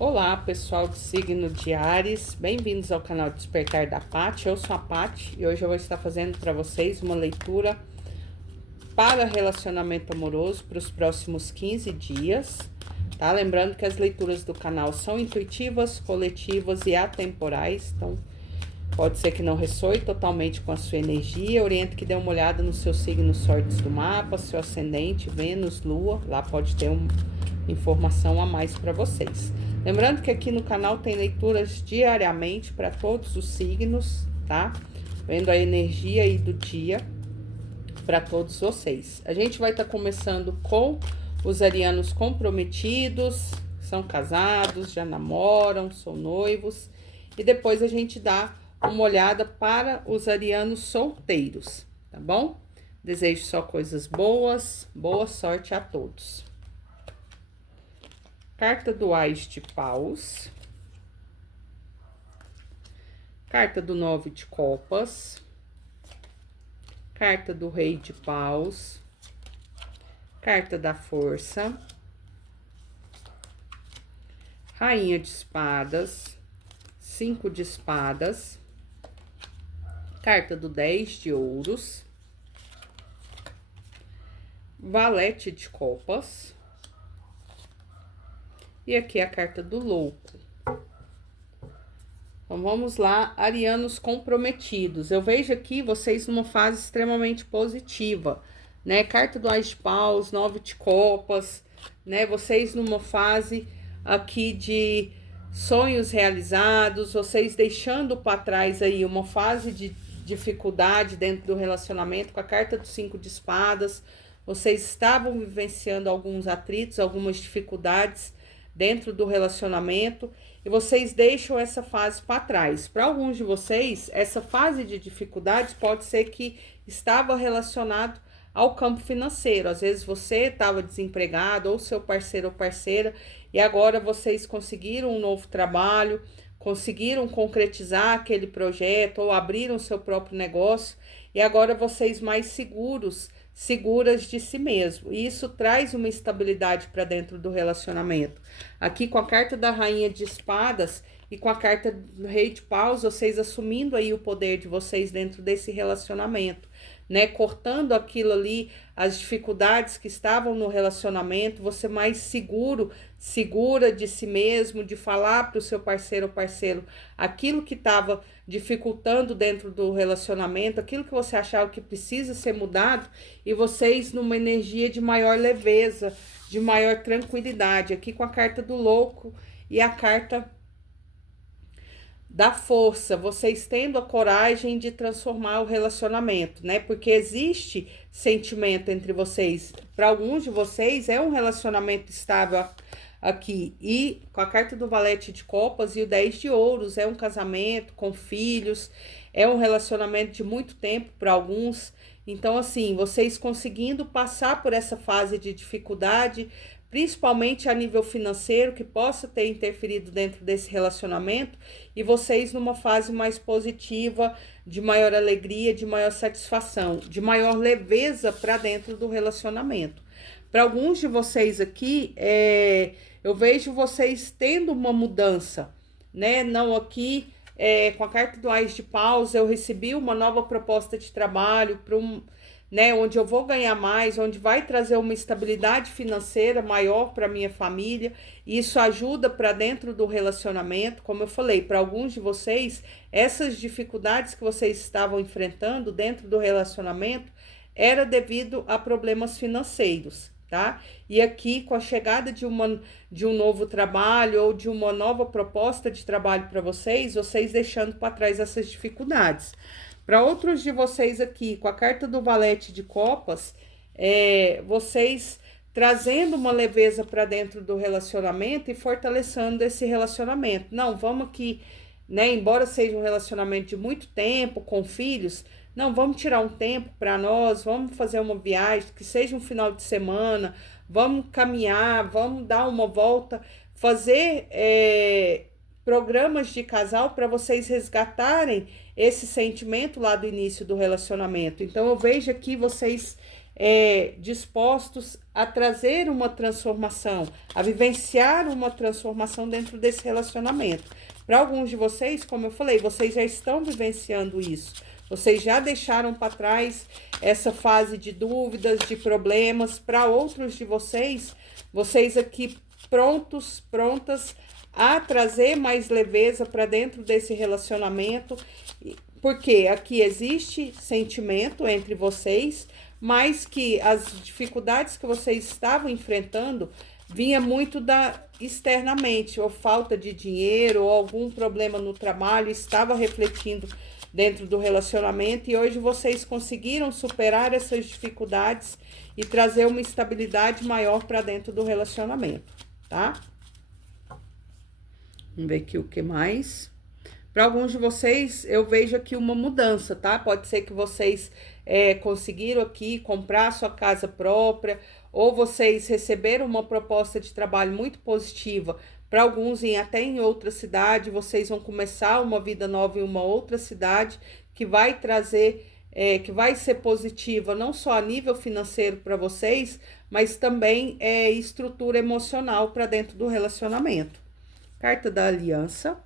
Olá, pessoal do signo de Áries, bem-vindos ao canal Despertar da Paty. Eu sou a Paty e hoje eu vou estar fazendo para vocês uma leitura para relacionamento amoroso para os próximos 15 dias, tá? Lembrando que as leituras do canal são intuitivas, coletivas e atemporais, então pode ser que não ressoe totalmente com a sua energia. Oriento que dê uma olhada nos seus signos sórdidos do mapa, seu ascendente, Vênus, Lua, lá pode ter uma informação a mais para vocês. Lembrando que aqui no canal tem leituras diariamente para todos os signos, tá? Vendo a energia aí do dia para todos vocês. A gente vai estar começando com os arianos comprometidos, são casados, já namoram, são noivos. E depois a gente dá uma olhada para os arianos solteiros, tá bom? Desejo só coisas boas, boa sorte a todos. Carta do Ás de Paus. Carta do 9 de Copas. Carta do Rei de Paus. Carta da Força. Rainha de Espadas. 5 de Espadas. Carta do 10 de Ouros. Valete de Copas. E aqui a carta do Louco. Então, vamos lá, arianos comprometidos. Eu vejo aqui vocês numa fase extremamente positiva, né? Carta do Ás de Paus, 9 de Copas, né? Vocês numa fase aqui de sonhos realizados, vocês deixando para trás aí uma fase de dificuldade dentro do relacionamento com a carta do 5 de Espadas. Vocês estavam vivenciando alguns atritos, algumas dificuldades dentro do relacionamento, e vocês deixam essa fase para trás. Para alguns de vocês, essa fase de dificuldades pode ser que estava relacionado ao campo financeiro. Às vezes você estava desempregado, ou seu parceiro ou parceira, e agora vocês conseguiram um novo trabalho, conseguiram concretizar aquele projeto, ou abriram seu próprio negócio, e agora vocês mais seguras de si mesmo. E isso traz uma estabilidade para dentro do relacionamento. Aqui com a carta da Rainha de Espadas e com a carta do Rei de Paus, vocês assumindo aí o poder de vocês dentro desse relacionamento, né? Cortando aquilo ali, as dificuldades que estavam no relacionamento, você mais segura de si mesmo, de falar para o seu parceiro ou parceiro aquilo que estava dificultando dentro do relacionamento, aquilo que você achava que precisa ser mudado, e vocês numa energia de maior leveza, de maior tranquilidade. Aqui com a carta do Louco e a carta da Força, vocês tendo a coragem de transformar o relacionamento, né? Porque existe sentimento entre vocês. Para alguns de vocês é um relacionamento estável aqui. E com a carta do Valete de Copas e o 10 de Ouros, é um casamento com filhos, é um relacionamento de muito tempo para alguns. Então, assim, vocês conseguindo passar por essa fase de dificuldade, principalmente a nível financeiro, que possa ter interferido dentro desse relacionamento, e vocês numa fase mais positiva, de maior alegria, de maior satisfação, de maior leveza para dentro do relacionamento. Para alguns de vocês aqui, eu vejo vocês tendo uma mudança, né? Não aqui, com a carta do Ás de Paus, eu recebi uma nova proposta de trabalho para né, onde eu vou ganhar mais, onde vai trazer uma estabilidade financeira maior para minha família. E isso ajuda para dentro do relacionamento. Como eu falei, para alguns de vocês, essas dificuldades que vocês estavam enfrentando dentro do relacionamento era devido a problemas financeiros, tá? E aqui, com a chegada de um novo trabalho ou de uma nova proposta de trabalho para vocês, vocês deixando para trás essas dificuldades. Para outros de vocês aqui, com a carta do Valete de Copas, vocês trazendo uma leveza para dentro do relacionamento e fortalecendo esse relacionamento. Não, vamos aqui, né? Embora seja um relacionamento de muito tempo, com filhos, não, vamos tirar um tempo para nós, vamos fazer uma viagem, que seja um final de semana, vamos caminhar, vamos dar uma volta, fazer programas de casal para vocês resgatarem esse sentimento lá do início do relacionamento. Então, eu vejo aqui vocês dispostos a trazer uma transformação, a vivenciar uma transformação dentro desse relacionamento. Para alguns de vocês, como eu falei, vocês já estão vivenciando isso. Vocês já deixaram para trás essa fase de dúvidas, de problemas. Para outros de vocês, vocês aqui prontas a trazer mais leveza para dentro desse relacionamento, porque aqui existe sentimento entre vocês, mas que as dificuldades que vocês estavam enfrentando vinha muito externamente, ou falta de dinheiro, ou algum problema no trabalho, estava refletindo dentro do relacionamento, e hoje vocês conseguiram superar essas dificuldades e trazer uma estabilidade maior para dentro do relacionamento, tá? Vamos ver aqui o que mais. Para alguns de vocês, eu vejo aqui uma mudança, tá? Pode ser que vocês conseguiram aqui comprar sua casa própria, ou vocês receberam uma proposta de trabalho muito positiva. Para alguns, até em outra cidade, vocês vão começar uma vida nova em uma outra cidade, que vai trazer, que vai ser positiva, não só a nível financeiro para vocês, mas também estrutura emocional para dentro do relacionamento. Carta da aliança,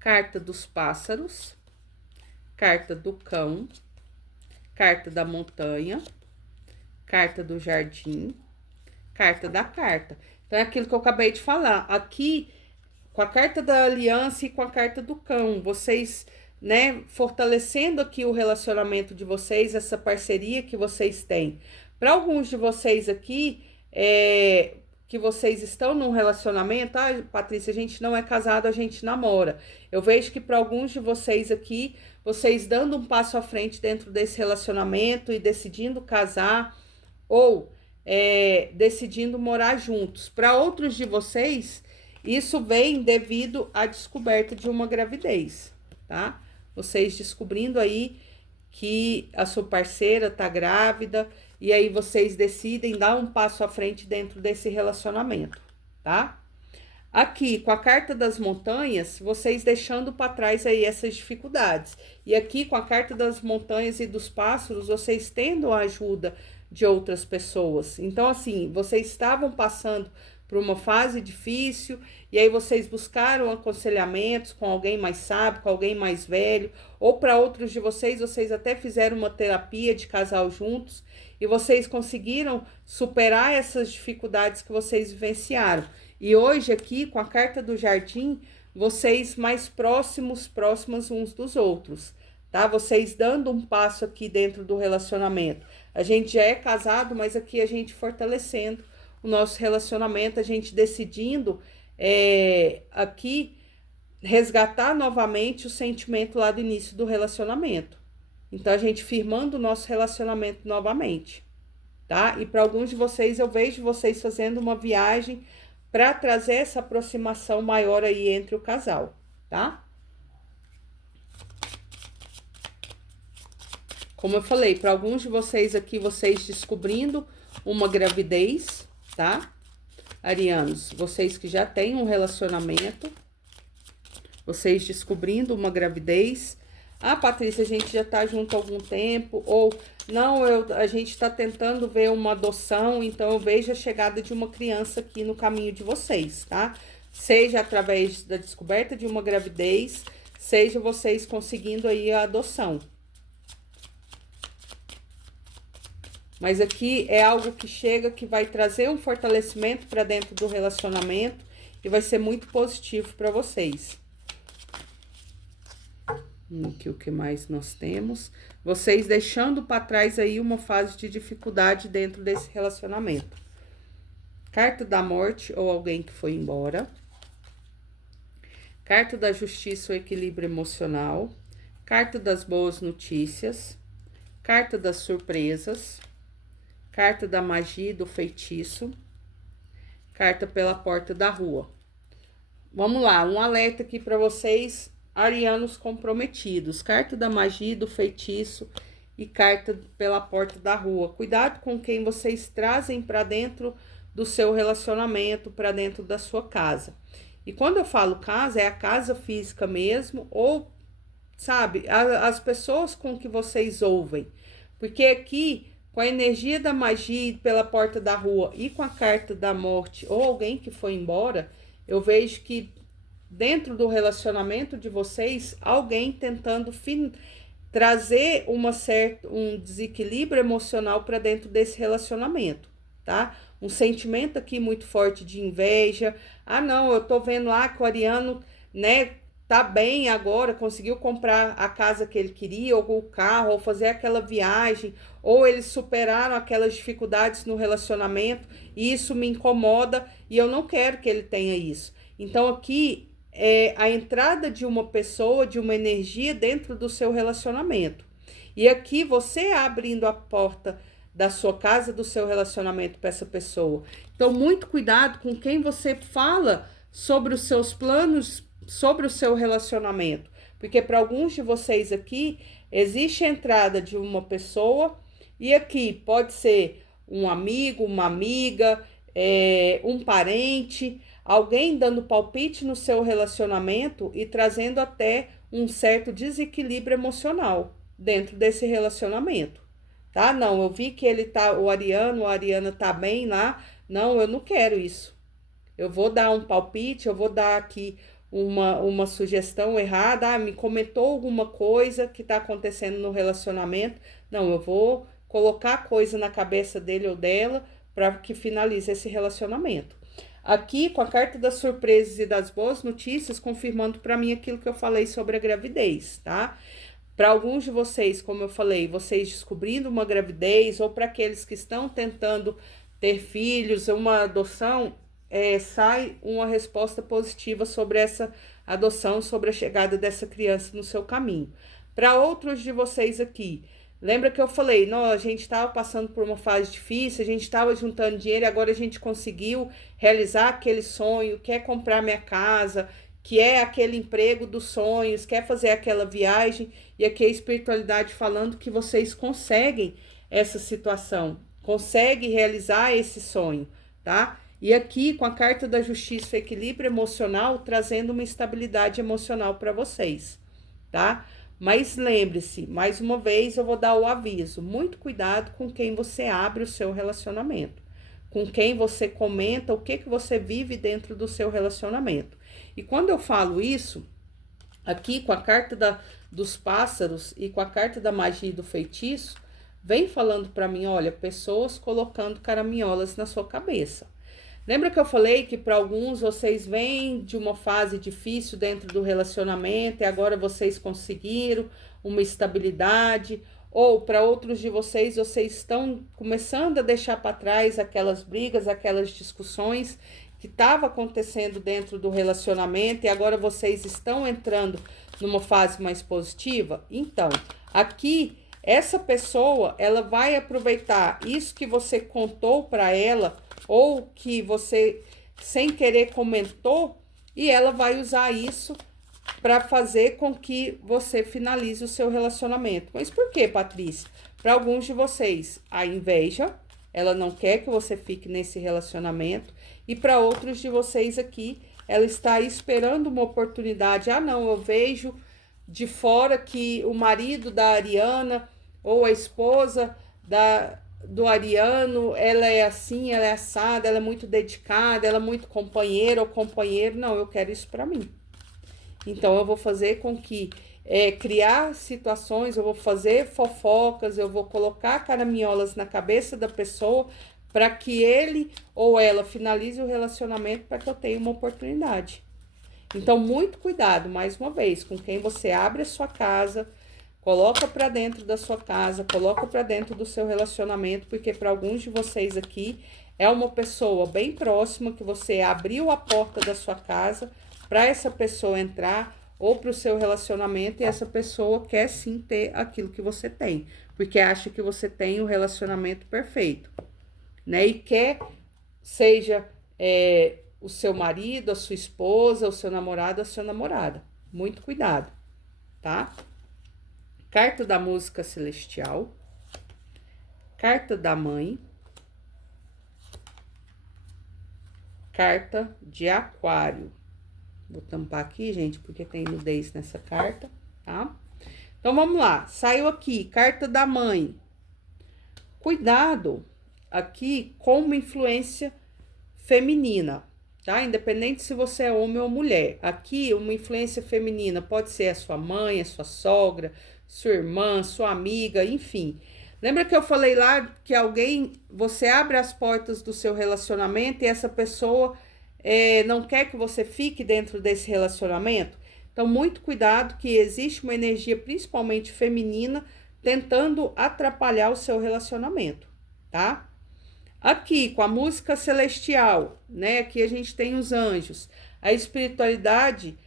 carta dos pássaros, carta do cão, carta da montanha, carta do jardim, carta da carta. Então, é aquilo que eu acabei de falar. Aqui, com a carta da aliança e com a carta do cão, vocês, né, fortalecendo aqui o relacionamento de vocês, essa parceria que vocês têm. Para alguns de vocês aqui, que vocês estão num relacionamento, Patrícia, a gente não é casado, a gente namora. Eu vejo que para alguns de vocês aqui, vocês dando um passo à frente dentro desse relacionamento e decidindo casar, ou decidindo morar juntos. Para outros de vocês, isso vem devido à descoberta de uma gravidez, tá? Vocês descobrindo aí que a sua parceira tá grávida, e aí vocês decidem dar um passo à frente dentro desse relacionamento, tá? Aqui, com a carta das montanhas, vocês deixando para trás aí essas dificuldades. E aqui, com a carta das montanhas e dos pássaros, vocês tendo a ajuda de outras pessoas. Então, assim, vocês estavam passando por uma fase difícil, e aí vocês buscaram aconselhamentos com alguém mais sábio, com alguém mais velho, ou para outros de vocês, vocês até fizeram uma terapia de casal juntos, e vocês conseguiram superar essas dificuldades que vocês vivenciaram. E hoje aqui, com a carta do jardim, vocês mais próximas uns dos outros, tá? Vocês dando um passo aqui dentro do relacionamento. A gente já é casado, mas aqui a gente fortalecendo o nosso relacionamento, a gente decidindo aqui resgatar novamente o sentimento lá do início do relacionamento. Então, a gente firmando o nosso relacionamento novamente, tá? E para alguns de vocês, eu vejo vocês fazendo uma viagem para trazer essa aproximação maior aí entre o casal, tá? Como eu falei, para alguns de vocês aqui, vocês descobrindo uma gravidez, tá? Arianos, vocês que já têm um relacionamento, vocês descobrindo uma gravidez. Patrícia, a gente já tá junto há algum tempo, ou não, a gente tá tentando ver uma adoção, então eu vejo a chegada de uma criança aqui no caminho de vocês, tá? Seja através da descoberta de uma gravidez, seja vocês conseguindo aí a adoção. Mas aqui é algo que chega, que vai trazer um fortalecimento para dentro do relacionamento e vai ser muito positivo para vocês. Aqui o que mais nós temos? Vocês deixando para trás aí uma fase de dificuldade dentro desse relacionamento. Carta da morte ou alguém que foi embora. Carta da justiça ou equilíbrio emocional. Carta das boas notícias. Carta das surpresas. Carta da magia e do feitiço. Carta pela porta da rua. Vamos lá, um alerta aqui para vocês, arianos comprometidos. Carta da magia e do feitiço e carta pela porta da rua. Cuidado com quem vocês trazem para dentro do seu relacionamento, para dentro da sua casa. E quando eu falo casa, é a casa física mesmo, ou, sabe, as pessoas com que vocês ouvem. Porque aqui com a energia da magia pela porta da rua e com a carta da morte ou alguém que foi embora, eu vejo que dentro do relacionamento de vocês, alguém tentando trazer um desequilíbrio emocional para dentro desse relacionamento, tá? Um sentimento aqui muito forte de inveja. Ah, não, eu tô vendo lá que o Ariano, né, tá bem agora, conseguiu comprar a casa que ele queria, ou o carro, ou fazer aquela viagem, ou eles superaram aquelas dificuldades no relacionamento, e isso me incomoda, e eu não quero que ele tenha isso. Então aqui é a entrada de uma pessoa, de uma energia dentro do seu relacionamento. E aqui você abrindo a porta da sua casa, do seu relacionamento para essa pessoa. Então, muito cuidado com quem você fala sobre os seus planos, sobre o seu relacionamento. Porque para alguns de vocês aqui, existe a entrada de uma pessoa, e aqui pode ser um amigo, uma amiga, um parente, alguém dando palpite no seu relacionamento e trazendo até um certo desequilíbrio emocional dentro desse relacionamento, tá? Não, eu vi que ele tá, o Ariano, a Ariana tá bem lá. Não, eu não quero isso. Eu vou dar um palpite, eu vou dar aqui uma sugestão errada. Ah, me comentou alguma coisa que tá acontecendo no relacionamento. Não, eu vou colocar coisa na cabeça dele ou dela para que finalize esse relacionamento. Aqui, com a carta das surpresas e das boas notícias, confirmando para mim aquilo que eu falei sobre a gravidez, tá? Para alguns de vocês, como eu falei, vocês descobrindo uma gravidez, ou para aqueles que estão tentando ter filhos, uma adoção, sai uma resposta positiva sobre essa adoção, sobre a chegada dessa criança no seu caminho. Para outros de vocês aqui, lembra que eu falei, não, a gente estava passando por uma fase difícil, a gente estava juntando dinheiro e agora a gente conseguiu realizar aquele sonho, quer comprar minha casa, que é aquele emprego dos sonhos, quer fazer aquela viagem, e aqui a espiritualidade falando que vocês conseguem essa situação, conseguem realizar esse sonho, tá? E aqui com a carta da justiça e equilíbrio emocional, trazendo uma estabilidade emocional para vocês, tá? Mas lembre-se, mais uma vez eu vou dar o aviso, muito cuidado com quem você abre o seu relacionamento, com quem você comenta, o que você vive dentro do seu relacionamento. E quando eu falo isso, aqui com a carta dos pássaros e com a carta da magia e do feitiço, vem falando para mim, olha, pessoas colocando caraminholas na sua cabeça. Lembra que eu falei que para alguns vocês vêm de uma fase difícil dentro do relacionamento e agora vocês conseguiram uma estabilidade, ou para outros de vocês, vocês estão começando a deixar para trás aquelas brigas, aquelas discussões que estava acontecendo dentro do relacionamento e agora vocês estão entrando numa fase mais positiva? Então, aqui essa pessoa, ela vai aproveitar isso que você contou para ela ou que você sem querer comentou e ela vai usar isso para fazer com que você finalize o seu relacionamento. Mas por quê, Patrícia? Para alguns de vocês, a inveja, ela não quer que você fique nesse relacionamento. E para outros de vocês aqui, ela está esperando uma oportunidade. Ah, não, eu vejo de fora que o marido da Ariana ou a esposa do Ariano, ela é assim, ela é assada, ela é muito dedicada, ela é muito companheira ou companheiro. Não, eu quero isso para mim. Então, eu vou fazer com que criar situações, eu vou fazer fofocas, eu vou colocar caraminholas na cabeça da pessoa para que ele ou ela finalize o relacionamento para que eu tenha uma oportunidade. Então, muito cuidado, mais uma vez, com quem você abre a sua casa, coloca para dentro da sua casa, coloca para dentro do seu relacionamento, porque para alguns de vocês aqui é uma pessoa bem próxima que você abriu a porta da sua casa para essa pessoa entrar ou para o seu relacionamento, e essa pessoa quer sim ter aquilo que você tem, porque acha que você tem o relacionamento perfeito, né? E quer, seja o seu marido, a sua esposa, o seu namorado, a sua namorada. Muito cuidado, tá? Carta da música celestial, carta da mãe, carta de aquário. Vou tampar aqui, gente, porque tem nudez nessa carta, tá? Então, vamos lá. Saiu aqui, carta da mãe. cuidado aqui com uma influência feminina, tá? Independente se você é homem ou mulher. Aqui, uma influência feminina pode ser a sua mãe, a sua sogra, sua irmã, sua amiga, enfim. Lembra que eu falei lá que você abre as portas do seu relacionamento e essa pessoa não quer que você fique dentro desse relacionamento? Então, muito cuidado que existe uma energia, principalmente feminina, tentando atrapalhar o seu relacionamento, tá? Aqui, com a música celestial, né? Aqui a gente tem os anjos. A espiritualidade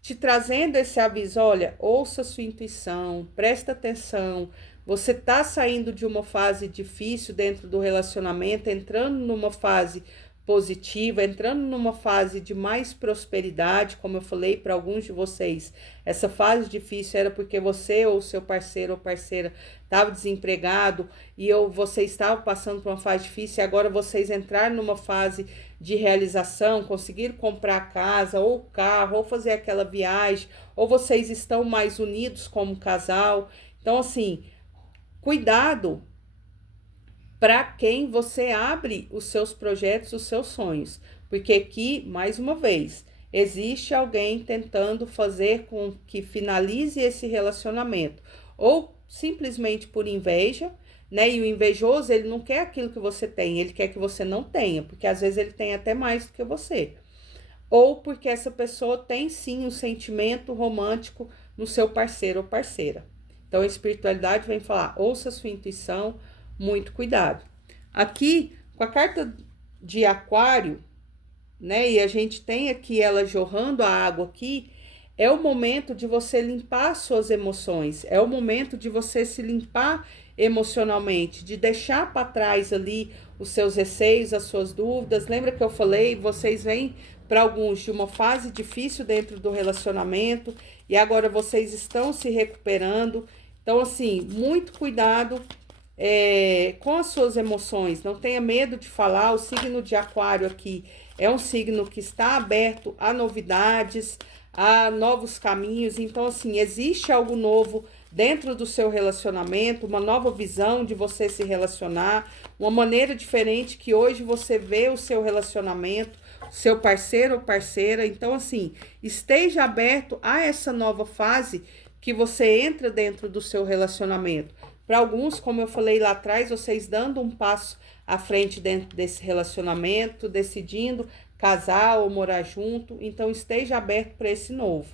te trazendo esse aviso, olha, ouça sua intuição, presta atenção. Você tá saindo de uma fase difícil dentro do relacionamento, entrando numa fase positiva, entrando numa fase de mais prosperidade, como eu falei para alguns de vocês. Essa fase difícil era porque você ou seu parceiro ou parceira estava desempregado você estava passando por uma fase difícil e agora vocês entraram numa fase de realização, conseguiram comprar casa ou carro ou fazer aquela viagem, ou vocês estão mais unidos como casal. Então, assim, cuidado para quem você abre os seus projetos, os seus sonhos. Porque aqui, mais uma vez, existe alguém tentando fazer com que finalize esse relacionamento. Ou simplesmente por inveja, né? E o invejoso, ele não quer aquilo que você tem, ele quer que você não tenha. Porque às vezes ele tem até mais do que você. Ou porque essa pessoa tem sim um sentimento romântico no seu parceiro ou parceira. Então a espiritualidade vem falar, ouça a sua intuição, muito cuidado. Aqui, com a carta de Aquário, né? E a gente tem aqui ela jorrando a água aqui, é o momento de você limpar suas emoções, é o momento de você se limpar emocionalmente, de deixar para trás ali os seus receios, as suas dúvidas. Lembra que eu falei, vocês vêm para alguns de uma fase difícil dentro do relacionamento e agora vocês estão se recuperando. Então, assim, muito cuidado com as suas emoções, não tenha medo de falar. O signo de Aquário aqui é um signo que está aberto a novidades, a novos caminhos. Então, assim, existe algo novo dentro do seu relacionamento, uma nova visão de você se relacionar, uma maneira diferente que hoje você vê o seu relacionamento, seu parceiro ou parceira. Então, assim, esteja aberto a essa nova fase que você entra dentro do seu relacionamento. Para alguns, como eu falei lá atrás, vocês dando um passo à frente dentro desse relacionamento, decidindo casar ou morar junto, então esteja aberto para esse novo.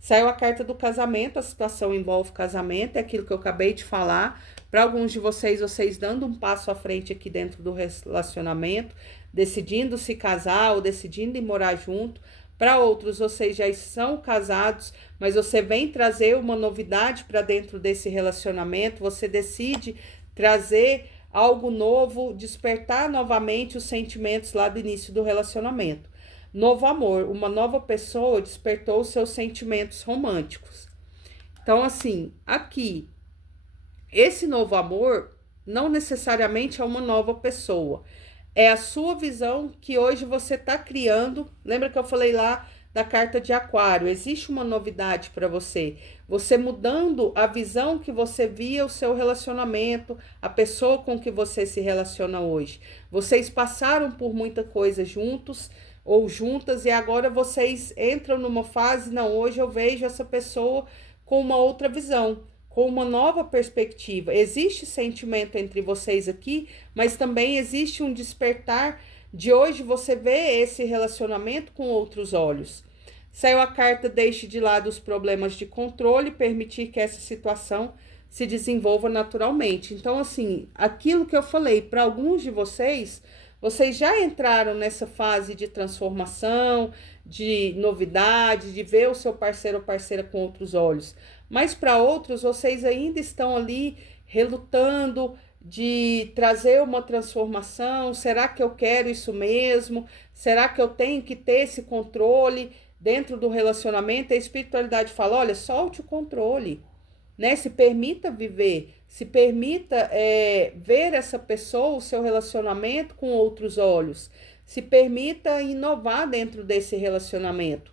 Saiu a carta do casamento, a situação envolve casamento, é aquilo que eu acabei de falar. Para alguns de vocês, vocês dando um passo à frente aqui dentro do relacionamento, decidindo se casar ou decidindo ir morar junto. Para outros, vocês já são casados, mas você vem trazer uma novidade para dentro desse relacionamento, você decide trazer algo novo, despertar novamente os sentimentos lá do início do relacionamento. Novo amor, uma nova pessoa despertou os seus sentimentos românticos. Então, assim, aqui, esse novo amor não necessariamente é uma nova pessoa. É a sua visão que hoje você está criando. Lembra que eu falei lá da carta de Aquário? Existe uma novidade para você. Você mudando a visão que você via o seu relacionamento, a pessoa com que você se relaciona hoje. Vocês passaram por muita coisa juntos ou juntas e agora vocês entram numa fase, não, hoje eu vejo essa pessoa com uma outra visão, com uma nova perspectiva. Existe sentimento entre vocês aqui, mas também existe um despertar de hoje você vê esse relacionamento com outros olhos. Saiu a carta deixe de lado os problemas de controle, permitir que essa situação se desenvolva naturalmente. Então, assim, aquilo que eu falei, para alguns de vocês, vocês já entraram nessa fase de transformação, de novidade, de ver o seu parceiro ou parceira com outros olhos. Mas para outros, vocês ainda estão ali relutando de trazer uma transformação. Será que eu quero isso mesmo? Será que eu tenho que ter esse controle dentro do relacionamento? A espiritualidade fala, olha, solte o controle, né? Se permita viver, se permita ver essa pessoa, o seu relacionamento com outros olhos. Se permita inovar dentro desse relacionamento.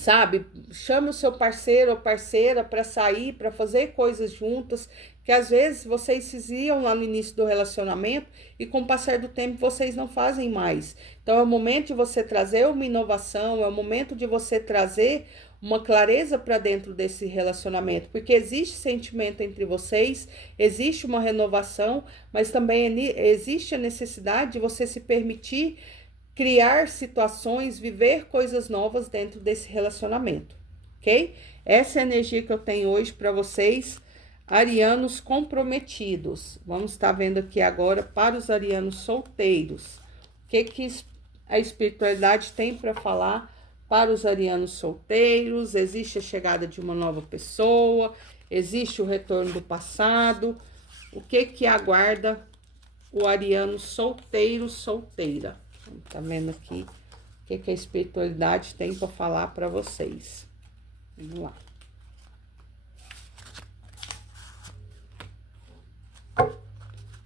sabe? Chame o seu parceiro ou parceira para sair, para fazer coisas juntas, que às vezes vocês se iam lá no início do relacionamento e com o passar do tempo vocês não fazem mais. Então é o momento de você trazer uma inovação, é o momento de você trazer uma clareza para dentro desse relacionamento, porque existe sentimento entre vocês, existe uma renovação, mas também existe a necessidade de você se permitir criar situações, viver coisas novas dentro desse relacionamento, ok? Essa é a energia que eu tenho hoje para vocês, arianos comprometidos. Vamos estar vendo aqui agora para os arianos solteiros. O que a espiritualidade tem para falar para os arianos solteiros? Existe a chegada de uma nova pessoa, existe o retorno do passado. O que aguarda o ariano solteiro, solteira? Tá vendo aqui o que a espiritualidade tem para falar para vocês. Vamos lá.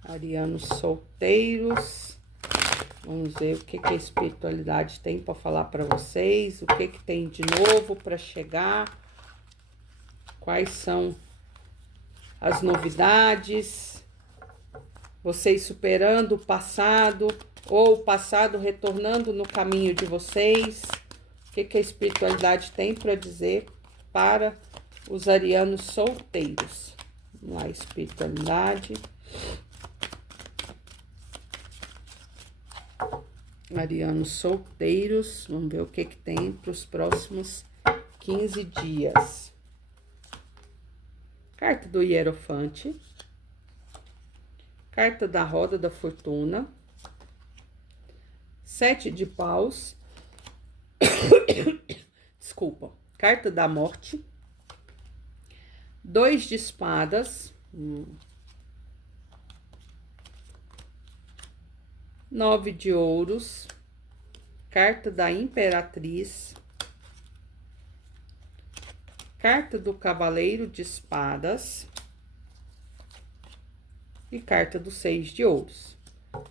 Arianos solteiros. Vamos ver o que a espiritualidade tem para falar para vocês. O que tem de novo para chegar. Quais são as novidades. Vocês superando o passado. Ou o passado retornando no caminho de vocês. O que a espiritualidade tem para dizer para os arianos solteiros. Vamos lá, espiritualidade. Arianos solteiros. Vamos ver o que tem para os próximos 15 dias. Carta do Hierofante. Carta da Roda da Fortuna. 7 de paus. Desculpa. Carta da Morte. 2 de espadas. 9 de ouros. Carta da Imperatriz. Carta do Cavaleiro de Espadas. E carta do 6 de ouros.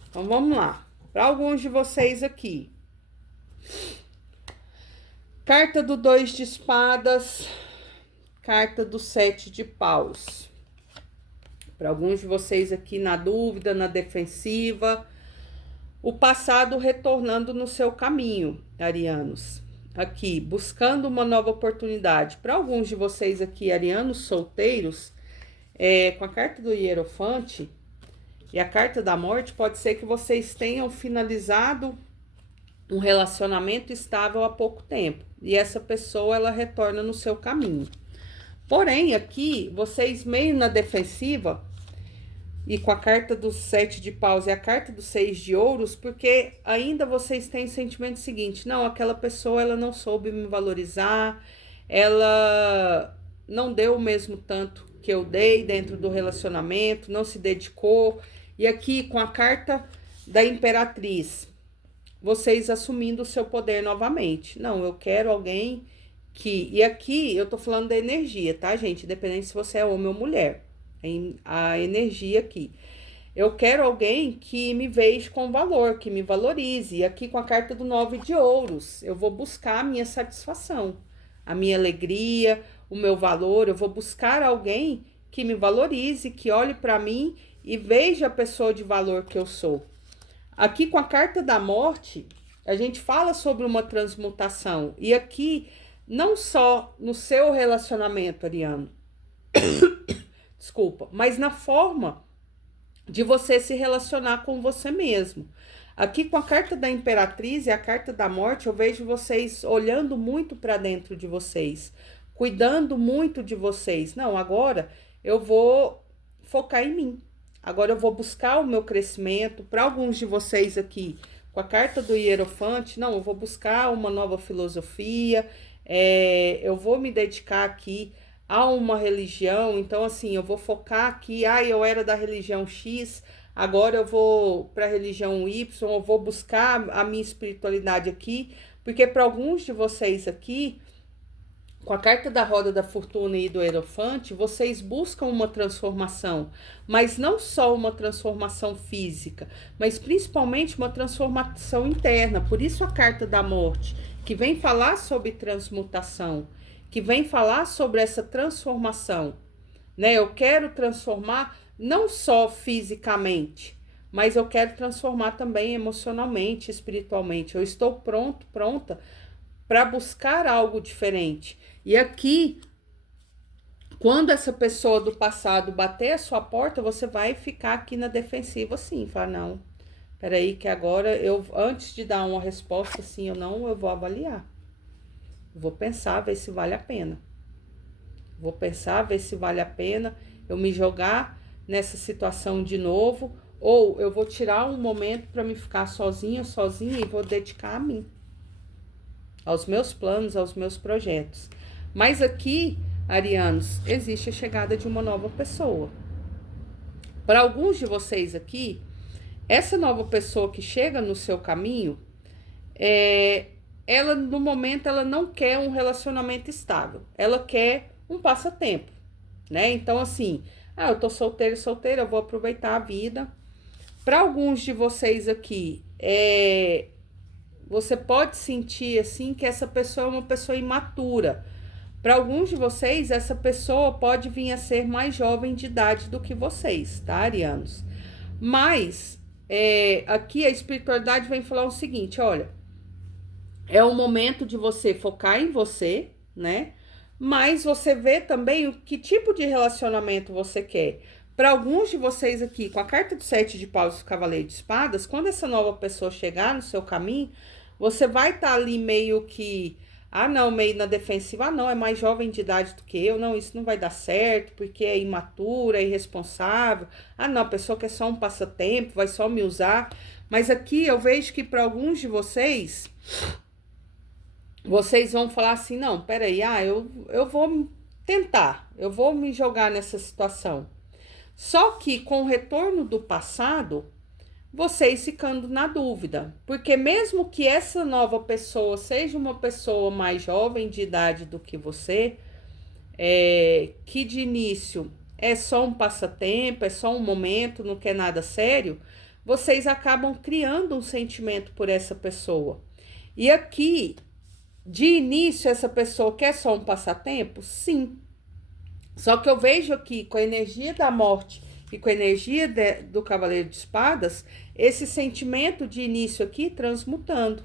Então, vamos lá. Para alguns de vocês aqui. Carta do 2 de espadas. Carta do 7 de paus. Para alguns de vocês aqui na dúvida, na defensiva. O passado retornando no seu caminho, arianos. Aqui, buscando uma nova oportunidade. Para alguns de vocês aqui, arianos solteiros, com a carta do Hierofante e a carta da Morte, pode ser que vocês tenham finalizado um relacionamento estável há pouco tempo. E essa pessoa, ela retorna no seu caminho. Porém, aqui, vocês meio na defensiva, e com a carta do 7 de paus e a carta do 6 de ouros, porque ainda vocês têm o sentimento seguinte: não, aquela pessoa, ela não soube me valorizar, ela não deu o mesmo tanto que eu dei dentro do relacionamento, não se dedicou. E aqui, com a carta da Imperatriz, vocês assumindo o seu poder novamente. Não, eu quero alguém que... E aqui, eu tô falando da energia, tá, gente? Independente se você é homem ou mulher. A energia aqui. Eu quero alguém que me veja com valor, que me valorize. E aqui, com a carta do 9 de ouros, eu vou buscar a minha satisfação, a minha alegria, o meu valor. Eu vou buscar alguém que me valorize, que olhe para mim e veja a pessoa de valor que eu sou. Aqui, com a carta da Morte, a gente fala sobre uma transmutação. E aqui, não só no seu relacionamento, ariano, desculpa, mas na forma de você se relacionar com você mesmo. Aqui, com a carta da Imperatriz e a carta da Morte, eu vejo vocês olhando muito para dentro de vocês, cuidando muito de vocês. Não, agora eu vou focar em mim. Agora eu vou buscar o meu crescimento. Para alguns de vocês aqui, com a carta do Hierofante, não, eu vou buscar uma nova filosofia, eu vou me dedicar aqui a uma religião. Então, assim, eu vou focar aqui, eu era da religião X, agora eu vou para a religião Y, eu vou buscar a minha espiritualidade aqui, porque para alguns de vocês aqui, com a carta da Roda da Fortuna e do Hierofante, vocês buscam uma transformação, mas não só uma transformação física, mas principalmente uma transformação interna. Por isso a carta da Morte, que vem falar sobre transmutação, que vem falar sobre essa transformação, né? Eu quero transformar não só fisicamente, mas eu quero transformar também emocionalmente, espiritualmente. Eu estou pronta para buscar algo diferente. E aqui, quando essa pessoa do passado bater a sua porta, você vai ficar aqui na defensiva, sim, falar, não, peraí, que agora antes de dar uma resposta, assim, eu vou avaliar. Vou pensar, ver se vale a pena. Vou pensar, ver se vale a pena eu me jogar nessa situação de novo, ou eu vou tirar um momento para me ficar sozinha e vou dedicar a mim, aos meus planos, aos meus projetos. Mas aqui, arianos, existe a chegada de uma nova pessoa. Para alguns de vocês aqui, essa nova pessoa que chega no seu caminho, ela no momento ela não quer um relacionamento estável, ela quer um passatempo, né? Então assim, eu tô solteira, eu vou aproveitar a vida. Para alguns de vocês aqui, você pode sentir assim que essa pessoa é uma pessoa imatura. Para alguns de vocês, essa pessoa pode vir a ser mais jovem de idade do que vocês, tá, arianos? Mas aqui a espiritualidade vem falar o seguinte, olha, é o momento de você focar em você, né? Mas você vê também que tipo de relacionamento você quer. Para alguns de vocês aqui, com a carta do 7 de paus e o cavaleiro de espadas, quando essa nova pessoa chegar no seu caminho, você vai estar ali meio que, meio na defensiva, não, é mais jovem de idade do que eu, não, isso não vai dar certo, porque é imatura, é irresponsável, não, a pessoa quer só um passatempo, vai só me usar. Mas aqui eu vejo que para alguns de vocês vão falar assim, não, peraí, eu vou tentar, eu vou me jogar nessa situação. Só que com o retorno do passado, vocês ficando na dúvida, porque mesmo que essa nova pessoa seja uma pessoa mais jovem de idade do que você, que de início é só um passatempo, é só um momento, não quer nada sério, vocês acabam criando um sentimento por essa pessoa. E aqui, de início, essa pessoa quer só um passatempo? Sim. Só que eu vejo aqui, com a energia da morte e com a energia do cavaleiro de espadas, esse sentimento de início aqui transmutando.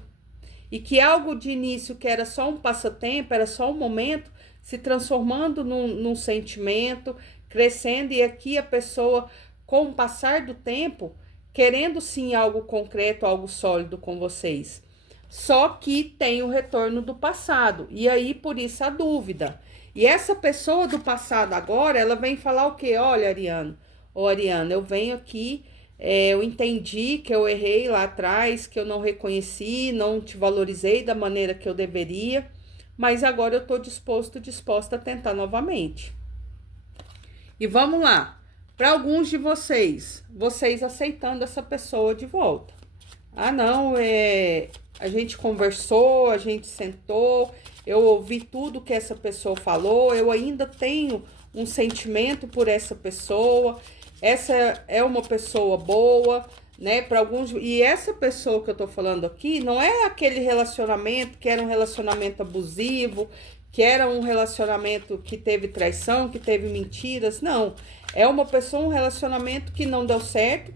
E que algo de início que era só um passatempo, era só um momento, se transformando num sentimento, crescendo. E aqui a pessoa, com o passar do tempo, querendo sim algo concreto, algo sólido com vocês. Só que tem o retorno do passado. E aí, por isso, a dúvida. E essa pessoa do passado agora, ela vem falar o quê? Olha, Ariana, eu venho aqui, eu entendi que eu errei lá atrás, que eu não reconheci, não te valorizei da maneira que eu deveria, mas agora eu tô disposta a tentar novamente. E vamos lá, para alguns de vocês aceitando essa pessoa de volta. Não, a gente conversou, a gente sentou, eu ouvi tudo que essa pessoa falou, eu ainda tenho um sentimento por essa pessoa, essa é uma pessoa boa, né? Para alguns, e essa pessoa que eu tô falando aqui não é aquele relacionamento que era um relacionamento abusivo, que era um relacionamento que teve traição, que teve mentiras, não. É uma pessoa, um relacionamento que não deu certo.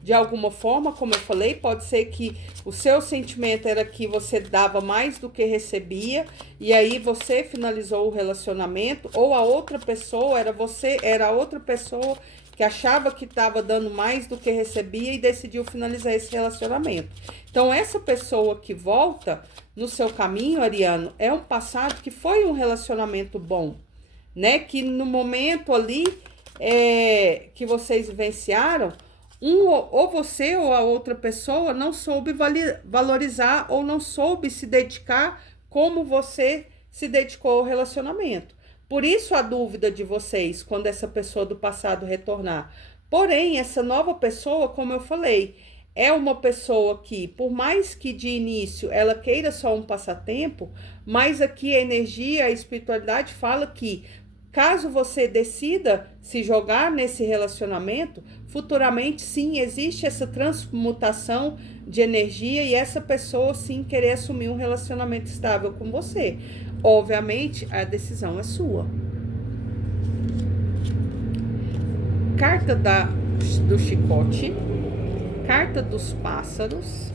De alguma forma, como eu falei, pode ser que o seu sentimento era que você dava mais do que recebia, e aí você finalizou o relacionamento, ou a outra pessoa era a outra pessoa que achava que estava dando mais do que recebia e decidiu finalizar esse relacionamento. Então, essa pessoa que volta no seu caminho, Ariano, é um passado que foi um relacionamento bom, né? Que no momento ali que vocês vivenciaram, ou você ou a outra pessoa não soube valorizar ou não soube se dedicar como você se dedicou ao relacionamento. Por isso a dúvida de vocês quando essa pessoa do passado retornar. Porém, essa nova pessoa, como eu falei, é uma pessoa que, por mais que de início ela queira só um passatempo, mas aqui a energia, a espiritualidade fala que caso você decida se jogar nesse relacionamento, futuramente sim, existe essa transmutação de energia e essa pessoa sim querer assumir um relacionamento estável com você. Obviamente, a decisão é sua. Carta do chicote, carta dos pássaros,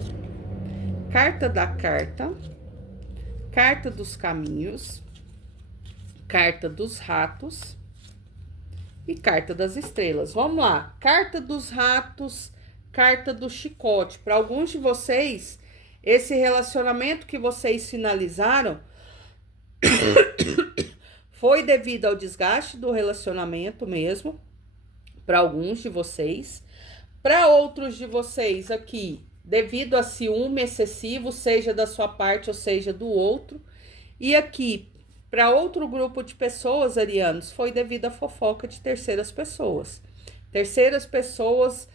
carta da carta, carta dos caminhos, carta dos ratos e carta das estrelas. Vamos lá. Carta dos ratos, carta do chicote. Para alguns de vocês, esse relacionamento que vocês finalizaram foi devido ao desgaste do relacionamento mesmo. Para alguns de vocês. Para outros de vocês aqui, devido a ciúme excessivo, seja da sua parte ou seja do outro. E aqui, para outro grupo de pessoas, arianos, foi devido à fofoca de terceiras pessoas. Terceiras pessoas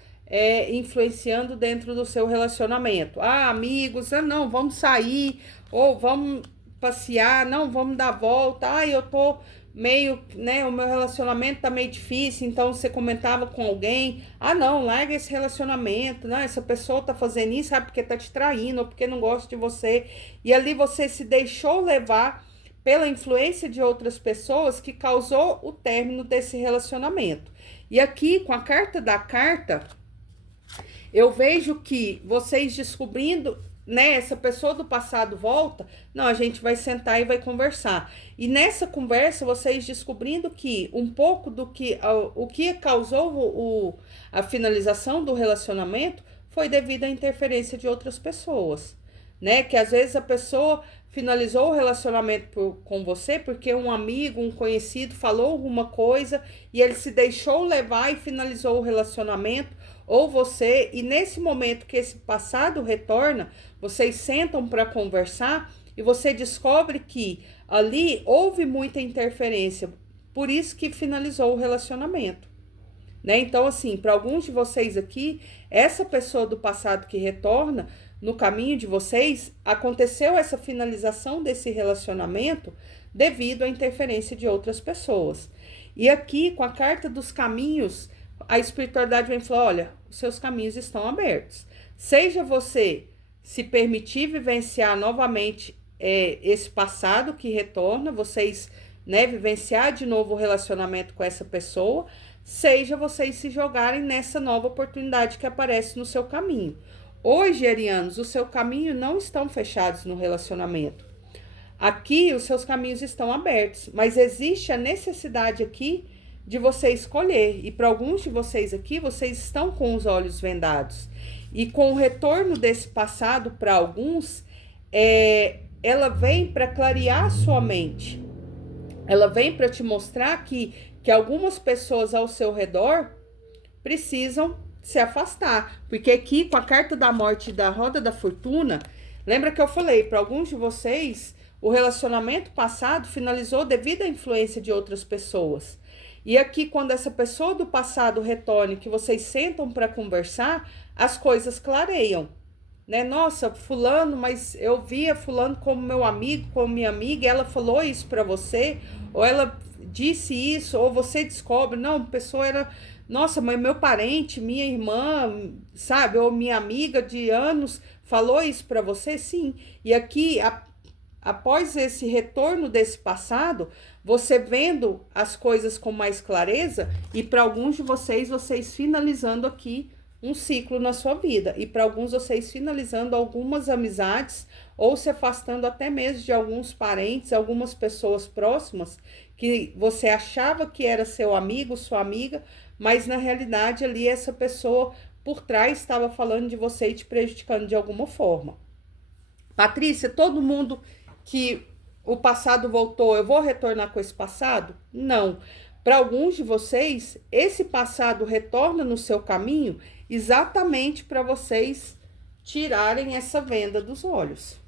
influenciando dentro do seu relacionamento. Ah, amigos, não, vamos sair, ou vamos passear, não, vamos dar volta. Ah, eu tô meio, né, o meu relacionamento tá meio difícil, então você comentava com alguém, ah, não, larga esse relacionamento, não, essa pessoa tá fazendo isso, sabe, porque tá te traindo, ou porque não gosta de você, e ali você se deixou levar pela influência de outras pessoas que causou o término desse relacionamento. E aqui, com a carta da carta, eu vejo que vocês descobrindo, né, essa pessoa do passado volta, não, a gente vai sentar e vai conversar. E nessa conversa, vocês descobrindo que um pouco do que, o que causou a finalização do relacionamento foi devido à interferência de outras pessoas, né, que às vezes a pessoa finalizou o relacionamento com você porque um amigo, um conhecido falou alguma coisa e ele se deixou levar e finalizou o relacionamento, ou você, e nesse momento que esse passado retorna, vocês sentam para conversar e você descobre que ali houve muita interferência, por isso que finalizou o relacionamento, né? Então, assim, para alguns de vocês aqui, essa pessoa do passado que retorna no caminho de vocês, aconteceu essa finalização desse relacionamento devido à interferência de outras pessoas. E aqui, com a carta dos caminhos, a espiritualidade vem falar, olha, os seus caminhos estão abertos. Seja você se permitir vivenciar novamente esse passado que retorna, vocês, né, vivenciar de novo o relacionamento com essa pessoa, seja vocês se jogarem nessa nova oportunidade que aparece no seu caminho. Hoje, arianos, o seu caminho não estão fechados no relacionamento. Aqui, os seus caminhos estão abertos, mas existe a necessidade aqui de você escolher. E para alguns de vocês aqui, vocês estão com os olhos vendados. E com o retorno desse passado para alguns, ela vem para clarear a sua mente. Ela vem para te mostrar que algumas pessoas ao seu redor precisam se afastar. Porque aqui, com a carta da morte e da roda da fortuna, lembra que eu falei, para alguns de vocês, o relacionamento passado finalizou devido à influência de outras pessoas. E aqui, quando essa pessoa do passado retorna, que vocês sentam para conversar, as coisas clareiam, né? Nossa, fulano, mas eu via fulano como meu amigo, como minha amiga, e ela falou isso para você, ou ela disse isso, ou você descobre, não, a pessoa era, nossa, mas meu parente, minha irmã, sabe, ou minha amiga de anos, falou isso para você? Sim. E aqui, após esse retorno desse passado, você vendo as coisas com mais clareza, e para alguns de vocês finalizando aqui um ciclo na sua vida, e para alguns vocês finalizando algumas amizades, ou se afastando até mesmo de alguns parentes, algumas pessoas próximas, que você achava que era seu amigo, sua amiga, mas na realidade ali essa pessoa por trás estava falando de você e te prejudicando de alguma forma. Patrícia, todo mundo que o passado voltou, eu vou retornar com esse passado? Não. Para alguns de vocês, esse passado retorna no seu caminho exatamente para vocês tirarem essa venda dos olhos,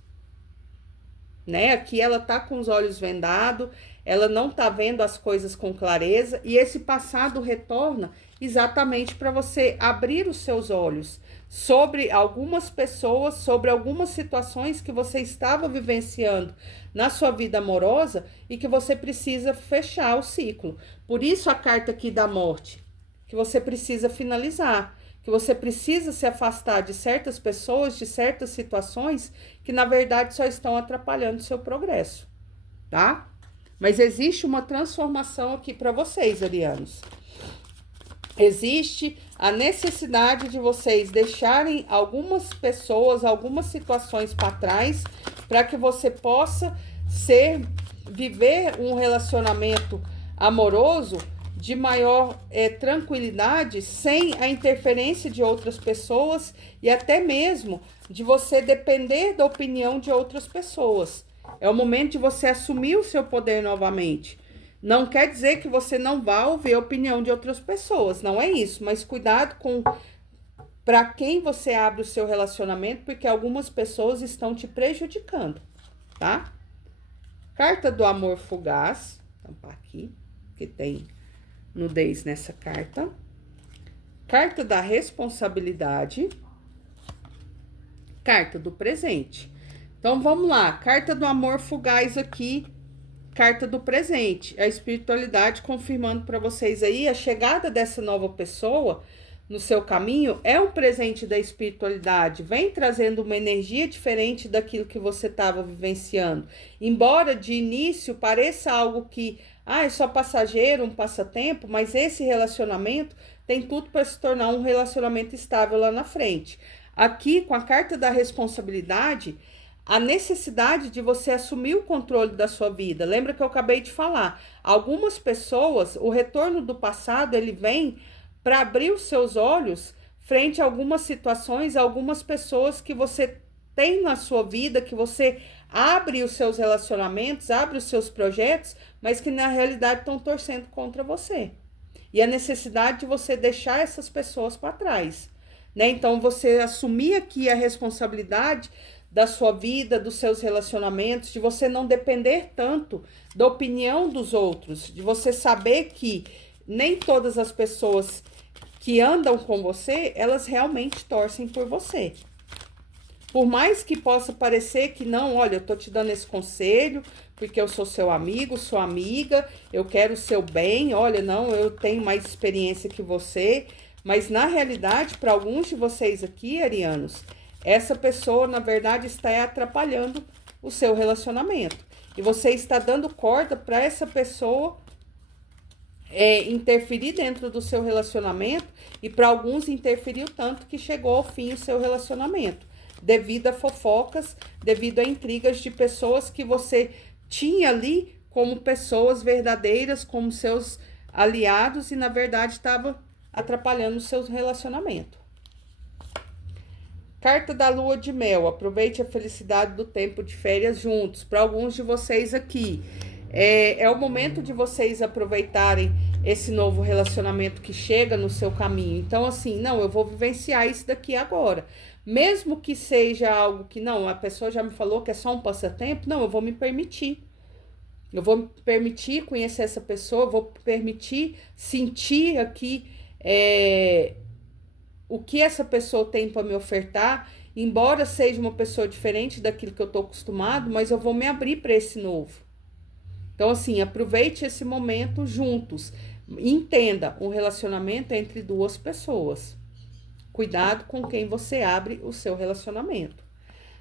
né? Aqui ela tá com os olhos vendados, ela não tá vendo as coisas com clareza, e esse passado retorna exatamente para você abrir os seus olhos sobre algumas pessoas, sobre algumas situações que você estava vivenciando na sua vida amorosa e que você precisa fechar o ciclo. Por isso a carta aqui da morte, que você precisa finalizar, que você precisa se afastar de certas pessoas, de certas situações que na verdade só estão atrapalhando o seu progresso, tá? Mas existe uma transformação aqui para vocês, arianos. Existe a necessidade de vocês deixarem algumas pessoas, algumas situações para trás, para que você possa viver um relacionamento amoroso de maior tranquilidade, sem a interferência de outras pessoas e até mesmo de você depender da opinião de outras pessoas. É o momento de você assumir o seu poder novamente. Não quer dizer que você não vá ouvir a opinião de outras pessoas, não é isso, mas cuidado com para quem você abre o seu relacionamento, porque algumas pessoas estão te prejudicando, tá? Carta do amor fugaz, vou tampar aqui, que tem nudez nessa carta. Carta da responsabilidade. Carta do presente. Então, vamos lá. Carta do amor fugaz aqui. Carta do presente. A espiritualidade confirmando para vocês aí a chegada dessa nova pessoa no seu caminho é um presente da espiritualidade. Vem trazendo uma energia diferente daquilo que você estava vivenciando. Embora de início pareça algo que é só passageiro, um passatempo, mas esse relacionamento tem tudo para se tornar um relacionamento estável lá na frente. Aqui, com a carta da responsabilidade, a necessidade de você assumir o controle da sua vida. Lembra que eu acabei de falar? Algumas pessoas, o retorno do passado, ele vem para abrir os seus olhos frente a algumas situações, algumas pessoas que você tem na sua vida, que você abre os seus relacionamentos, abre os seus projetos, mas que na realidade estão torcendo contra você. E a necessidade de você deixar essas pessoas para trás, né? Então, você assumir aqui a responsabilidade da sua vida, dos seus relacionamentos, de você não depender tanto da opinião dos outros, de você saber que nem todas as pessoas que andam com você, elas realmente torcem por você. Por mais que possa parecer que não, olha, eu tô te dando esse conselho, porque eu sou seu amigo, sua amiga, eu quero o seu bem, olha, não, eu tenho mais experiência que você, mas na realidade, para alguns de vocês aqui, arianos, essa pessoa, na verdade, está atrapalhando o seu relacionamento. E você está dando corda para essa pessoa interferir dentro do seu relacionamento, e para alguns interferiu tanto que chegou ao fim o seu relacionamento, devido a fofocas, devido a intrigas de pessoas que você tinha ali como pessoas verdadeiras, como seus aliados, e na verdade estava atrapalhando o seu relacionamento. Carta da lua de mel. Aproveite a felicidade do tempo de férias juntos. Para alguns de vocês aqui, é o momento de vocês aproveitarem esse novo relacionamento que chega no seu caminho. Então, assim, não, eu vou vivenciar isso daqui agora. Mesmo que seja algo que, não, a pessoa já me falou que é só um passatempo, não, eu vou me permitir. Eu vou me permitir conhecer essa pessoa, vou permitir sentir aqui o que essa pessoa tem para me ofertar, embora seja uma pessoa diferente daquilo que eu estou acostumado, mas eu vou me abrir para esse novo. Então, assim, aproveite esse momento juntos. Entenda, um relacionamento é entre duas pessoas. Cuidado com quem você abre o seu relacionamento.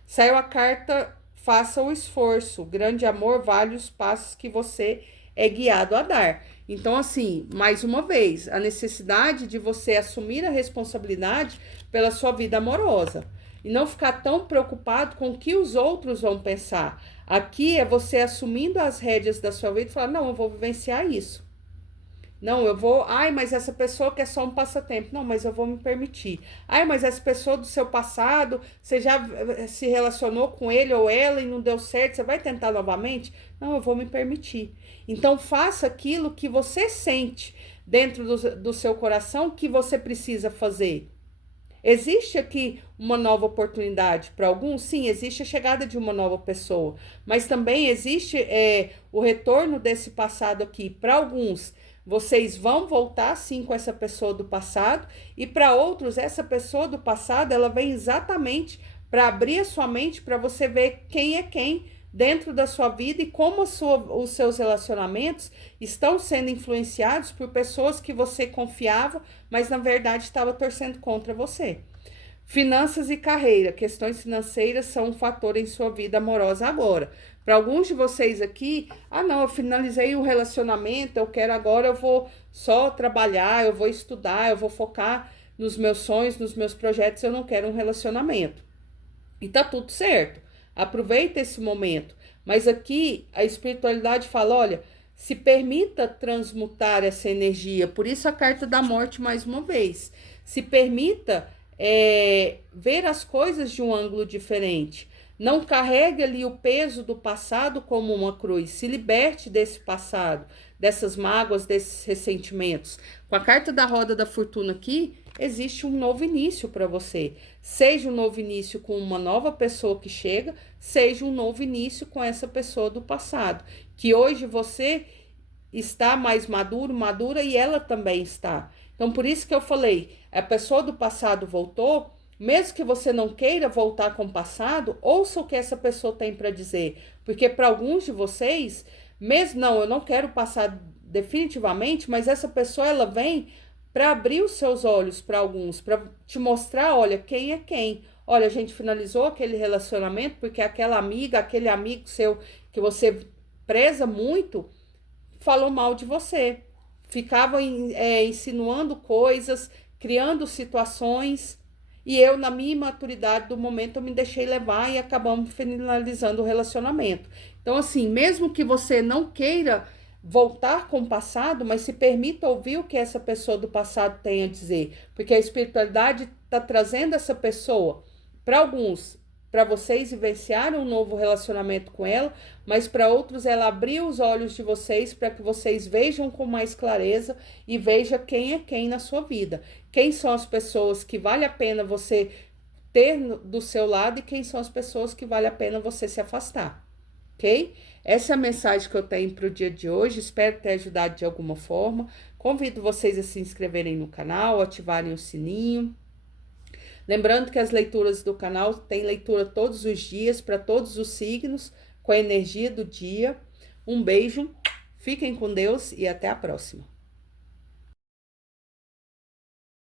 Saiu a carta, faça o esforço. Grande amor vale os passos que você é guiado a dar. Então, assim, mais uma vez, a necessidade de você assumir a responsabilidade pela sua vida amorosa. E não ficar tão preocupado com o que os outros vão pensar. Aqui é você assumindo as rédeas da sua vida e falar, não, eu vou vivenciar isso. Não, eu vou... mas essa pessoa quer só um passatempo. Não, mas eu vou me permitir. Mas essa pessoa do seu passado, você já se relacionou com ele ou ela e não deu certo, você vai tentar novamente? Não, eu vou me permitir. Então, faça aquilo que você sente dentro do seu coração que você precisa fazer. Existe aqui uma nova oportunidade para alguns? Sim, existe a chegada de uma nova pessoa. Mas também existe o retorno desse passado aqui. Para alguns, vocês vão voltar sim com essa pessoa do passado. E para outros, essa pessoa do passado, ela vem exatamente para abrir a sua mente, para você ver quem é quem dentro da sua vida e como os seus relacionamentos estão sendo influenciados por pessoas que você confiava, mas na verdade estava torcendo contra você. Finanças e carreira. Questões financeiras são um fator em sua vida amorosa agora. Para alguns de vocês aqui, não, eu finalizei o relacionamento, eu vou só trabalhar, eu vou estudar, eu vou focar nos meus sonhos, nos meus projetos, eu não quero um relacionamento. E tá tudo certo. Aproveita esse momento. Mas aqui a espiritualidade fala, olha, se permita transmutar essa energia. Por isso a carta da morte mais uma vez. Se permita ver as coisas de um ângulo diferente. Não carregue ali o peso do passado como uma cruz. Se liberte desse passado, dessas mágoas, desses ressentimentos. Com a carta da roda da fortuna aqui, existe um novo início para você. Seja um novo início com uma nova pessoa que chega, seja um novo início com essa pessoa do passado. Que hoje você está mais maduro, madura e ela também está. Então, por isso que eu falei, a pessoa do passado voltou, mesmo que você não queira voltar com o passado, ouça o que essa pessoa tem para dizer. Porque para alguns de vocês, mesmo não, eu não quero passar definitivamente, mas essa pessoa ela vem para abrir os seus olhos para alguns, para te mostrar, olha, quem é quem. Olha, a gente finalizou aquele relacionamento porque aquela amiga, aquele amigo seu que você preza muito, falou mal de você. Ficava insinuando coisas, criando situações, e eu, na minha imaturidade do momento, eu me deixei levar e acabamos finalizando o relacionamento. Então, assim, mesmo que você não queira voltar com o passado, mas se permita ouvir o que essa pessoa do passado tem a dizer, porque a espiritualidade está trazendo essa pessoa para alguns, para vocês vivenciarem um novo relacionamento com ela, mas para outros ela abriu os olhos de vocês para que vocês vejam com mais clareza e veja quem é quem na sua vida. Quem são as pessoas que vale a pena você ter do seu lado e quem são as pessoas que vale a pena você se afastar, ok? Essa é a mensagem que eu tenho para o dia de hoje, espero ter ajudado de alguma forma. Convido vocês a se inscreverem no canal, ativarem o sininho. Lembrando que as leituras do canal tem leitura todos os dias, para todos os signos, com a energia do dia. Um beijo, fiquem com Deus e até a próxima.